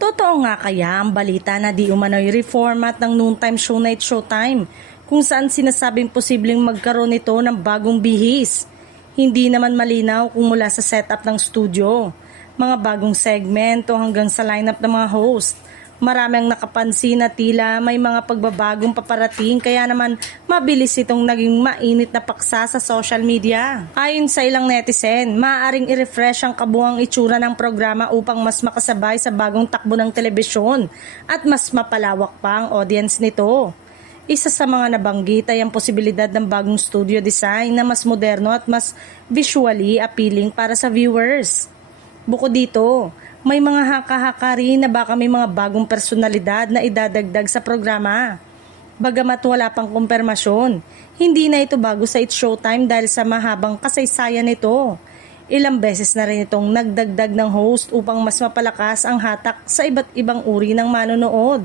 Totoo nga kaya ang balita na di umano'y reformat ng noontime show Night Showtime kung saan sinasabing posibleng magkaroon ito ng bagong bihis. Hindi naman malinaw kung mula sa setup ng studio, mga bagong segmento hanggang sa lineup ng mga host. Marami ang nakapansin na tila may mga pagbabagong paparating kaya naman mabilis itong naging mainit na paksa sa social media. Ayon sa ilang netizen, maaaring i-refresh ang kabuuang itsura ng programa upang mas makasabay sa bagong takbo ng telebisyon at mas mapalawak pa ang audience nito. Isa sa mga nabanggit ay ang posibilidad ng bagong studio design na mas moderno at mas visually appealing para sa viewers. Bukod dito, may mga haka-haka rin na baka may mga bagong personalidad na idadagdag sa programa. Bagamat wala pang kumpirmasyon, hindi na ito bago sa It's Showtime dahil sa mahabang kasaysayan nito. Ilang beses na rin itong nagdagdag ng host upang mas mapalakas ang hatak sa iba't ibang uri ng manonood.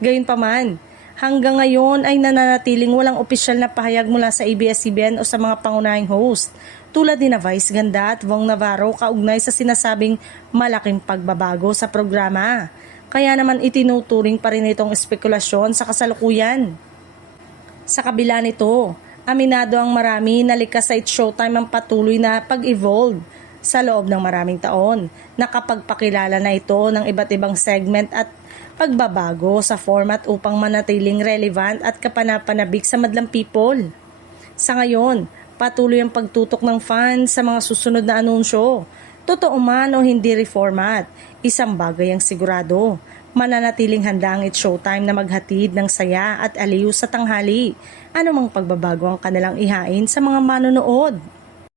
Gayunpaman, hanggang ngayon ay nananatiling walang opisyal na pahayag mula sa ABS-CBN o sa mga pangunahing host tulad ni Vice Ganda at Vong Navarro kaugnay sa sinasabing malaking pagbabago sa programa. Kaya naman itinuturing pa rin itong espekulasyon sa kasalukuyan. Sa kabila nito, aminado ang marami na likas sa It's Showtime ang patuloy na pag-evolve sa loob ng maraming taon. Nakapagpakilala na ito ng iba't ibang segment at pagbabago sa format upang manatiling relevant at kapanapanabik sa madlang people. Sa ngayon, patuloy ang pagtutok ng fans sa mga susunod na anunsyo. Totoo man o hindi reformat, isang bagay ang sigurado. Mananatiling handa ang It's Showtime na maghatid ng saya at aliw sa tanghali. Anumang pagbabago ang kanilang ihain sa mga manonood.